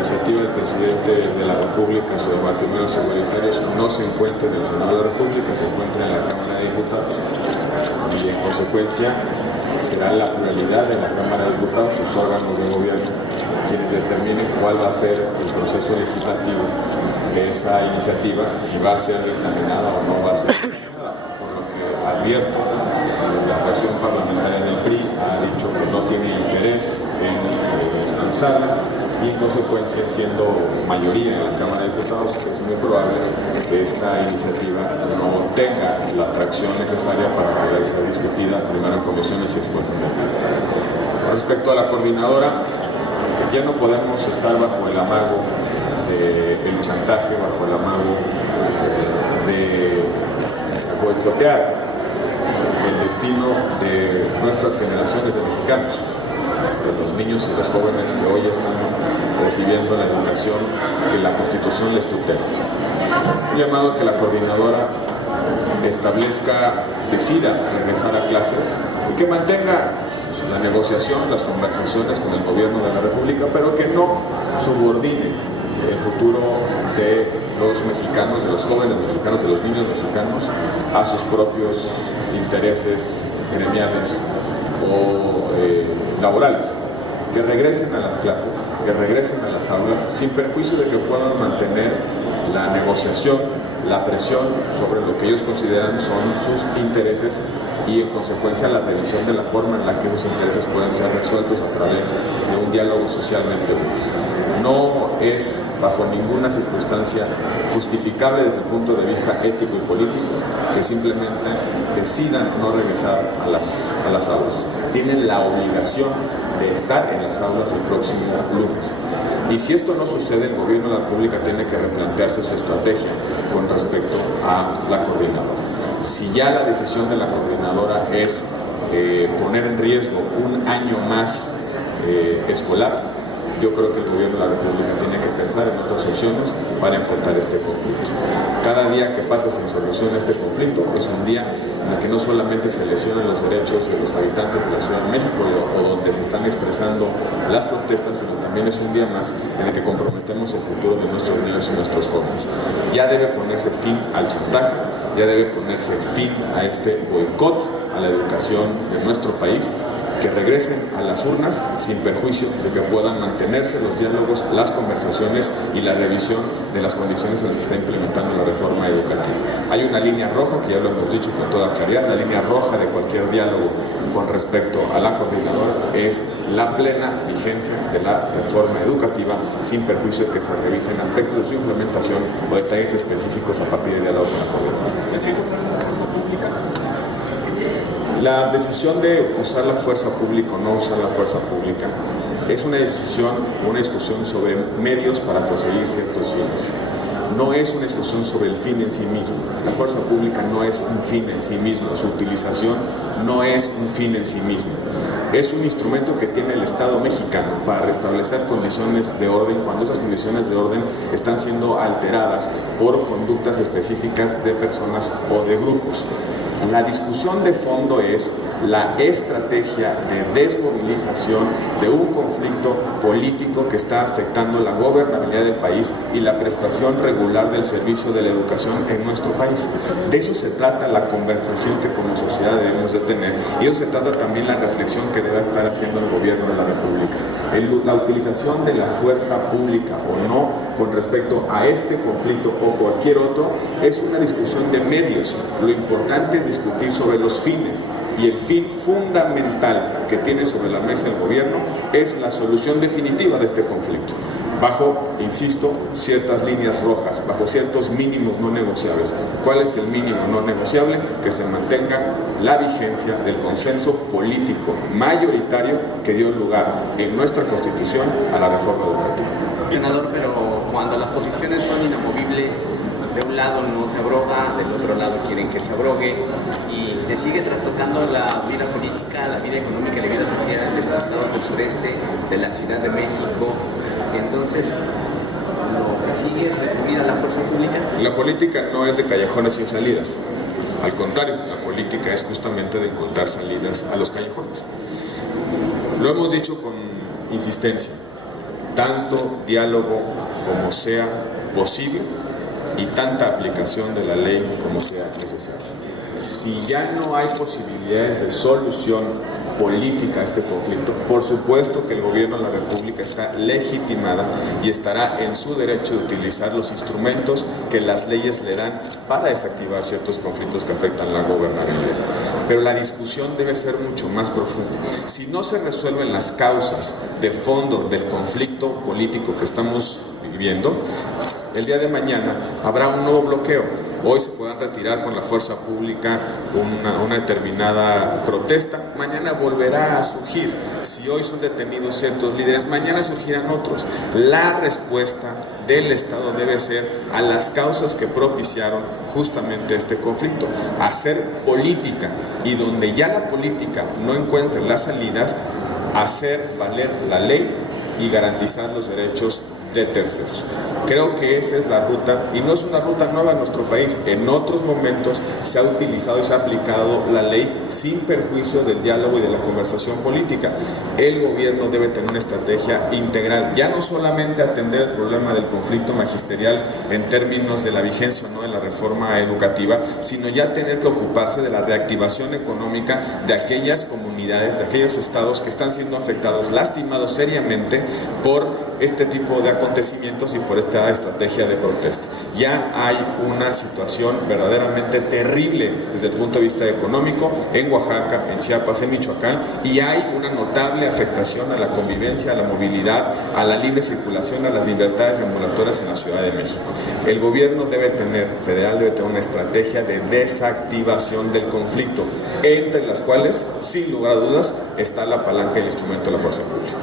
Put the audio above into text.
iniciativa del presidente de la República sobre matrimonios igualitarios no se encuentra en el Senado de la República, se encuentra en la Cámara de Diputados y en consecuencia será la pluralidad de la Cámara de Diputados, sus órganos de gobierno, quienes determinen cuál va a ser el proceso legislativo de esa iniciativa, si va a ser dictaminada o no va a ser dictaminada. Por lo que advierto, la fracción parlamentaria del PRI ha dicho que no tiene interés en usarla y en consecuencia, siendo mayoría en la Cámara de Diputados, es muy probable que esta iniciativa no tenga la atracción necesaria para poder ser discutida primero en comisiones y después en el Pleno. Respecto a la coordinadora, ya no podemos estar bajo el amago del chantaje, bajo el amago de boicotear el destino de nuestras generaciones de mexicanos, de los niños y los jóvenes que hoy están recibiendo la educación que la Constitución les tutela. Un llamado a que la coordinadora decida regresar a clases y que mantenga la negociación, las conversaciones con el gobierno de la República, pero que no subordine el futuro de los mexicanos, de los jóvenes mexicanos, de los niños mexicanos, a sus propios intereses gremiales o laborales. Que regresen a las clases, que regresen a las aulas, sin perjuicio de que puedan mantener la negociación, la presión sobre lo que ellos consideran son sus intereses y en consecuencia la revisión de la forma en la que esos intereses pueden ser resueltos a través de un diálogo socialmente útil. No es bajo ninguna circunstancia justificable desde el punto de vista ético y político que simplemente decidan no regresar a las aulas. Tienen la obligación de estar en las aulas el próximo lunes. Y si esto no sucede, el gobierno de la República tiene que replantearse su estrategia con respecto a la coordinadora. Si ya la decisión de la coordinadora es poner en riesgo un año más escolar, yo creo que el gobierno de la República tiene que pensar en otras opciones para enfrentar este conflicto. Cada día que pasa sin solución a este conflicto es un día en el que no solamente se lesionan los derechos de los habitantes de la Ciudad de México o donde se están expresando las protestas, sino también es un día más en el que comprometemos el futuro de nuestros niños y nuestros jóvenes. Ya debe ponerse fin al chantaje, ya debe ponerse fin a este boicot a la educación de nuestro país, que regresen a las urnas sin perjuicio de que puedan mantenerse los diálogos, las conversaciones y la revisión de las condiciones en las que está implementando la reforma educativa. Hay una línea roja, que ya lo hemos dicho con toda claridad, la línea roja de cualquier diálogo con respecto a la coordinadora es la plena vigencia de la reforma educativa sin perjuicio de que se revisen aspectos de su implementación o detalles específicos a partir del diálogo con la coordinadora. La decisión de usar la fuerza pública o no usar la fuerza pública es una discusión sobre medios para conseguir ciertos fines. No es una discusión sobre el fin en sí mismo. La fuerza pública no es un fin en sí mismo, su utilización no es un fin en sí mismo. Es un instrumento que tiene el Estado mexicano para restablecer condiciones de orden cuando esas condiciones de orden están siendo alteradas por conductas específicas de personas o de grupos. La discusión de fondo es la estrategia de desmovilización de un conflicto político que está afectando la gobernabilidad del país y la prestación regular del servicio de la educación en nuestro país. De eso se trata la conversación que como sociedad debemos de tener y de eso se trata también la reflexión que debe estar haciendo el gobierno de la República. La utilización de la fuerza pública o no con respecto a este conflicto o cualquier otro es una discusión de medios. Lo importante es discutir sobre los fines y el fin fundamental que tiene sobre la mesa el gobierno es la solución definitiva de este conflicto, bajo, insisto, ciertas líneas rojas, bajo ciertos mínimos no negociables. ¿Cuál es el mínimo no negociable? Que se mantenga la vigencia del consenso político mayoritario que dio lugar en nuestra Constitución a la reforma educativa. Senador, pero cuando las posiciones son inamovibles, de un lado no se abroga, del otro lado quieren que se abrogue y se sigue trastocando la vida política, la vida económica y la vida social de los estados del sureste, de la Ciudad de México. Entonces, lo que sigue es recurrir a la fuerza pública. La política no es de callejones sin salidas. Al contrario, la política es justamente de encontrar salidas a los callejones. Lo hemos dicho con insistencia. tanto diálogo como sea posible y tanta aplicación de la ley como sea necesario. Si ya no hay posibilidades de solución política a este conflicto, por supuesto que el gobierno de la República está legitimada y estará en su derecho de utilizar los instrumentos que las leyes le dan para desactivar ciertos conflictos que afectan la gobernabilidad. Pero la discusión debe ser mucho más profunda. Si no se resuelven las causas de fondo del conflicto político que estamos viviendo, el día de mañana habrá un nuevo bloqueo. Hoy se podrán retirar con la fuerza pública una determinada protesta, mañana volverá a surgir. Si hoy son detenidos ciertos líderes, mañana surgirán otros. La respuesta del Estado debe ser a las causas que propiciaron justamente este conflicto, hacer política, y donde ya la política no encuentre las salidas, hacer valer la ley y garantizar los derechos de terceros. Creo que esa es la ruta, y no es una ruta nueva en nuestro país. En otros momentos se ha utilizado y se ha aplicado la ley sin perjuicio del diálogo y de la conversación política. El gobierno debe tener una estrategia integral, ya no solamente atender el problema del conflicto magisterial en términos de la vigencia o no de la reforma educativa, sino ya tener que ocuparse de la reactivación económica de aquellas comunidades, de aquellos estados que están siendo afectados, lastimados seriamente por este tipo de acontecimientos y por esta estrategia de protesta. Ya hay una situación verdaderamente terrible desde el punto de vista económico en Oaxaca, en Chiapas, en Michoacán, y hay una notable afectación a la convivencia, a la movilidad, a la libre circulación, a las libertades ambulatorias en la Ciudad de México. El gobierno federal debe tener una estrategia de desactivación del conflicto, entre las cuales, sin lugar a dudas, está la palanca y el instrumento de la fuerza pública.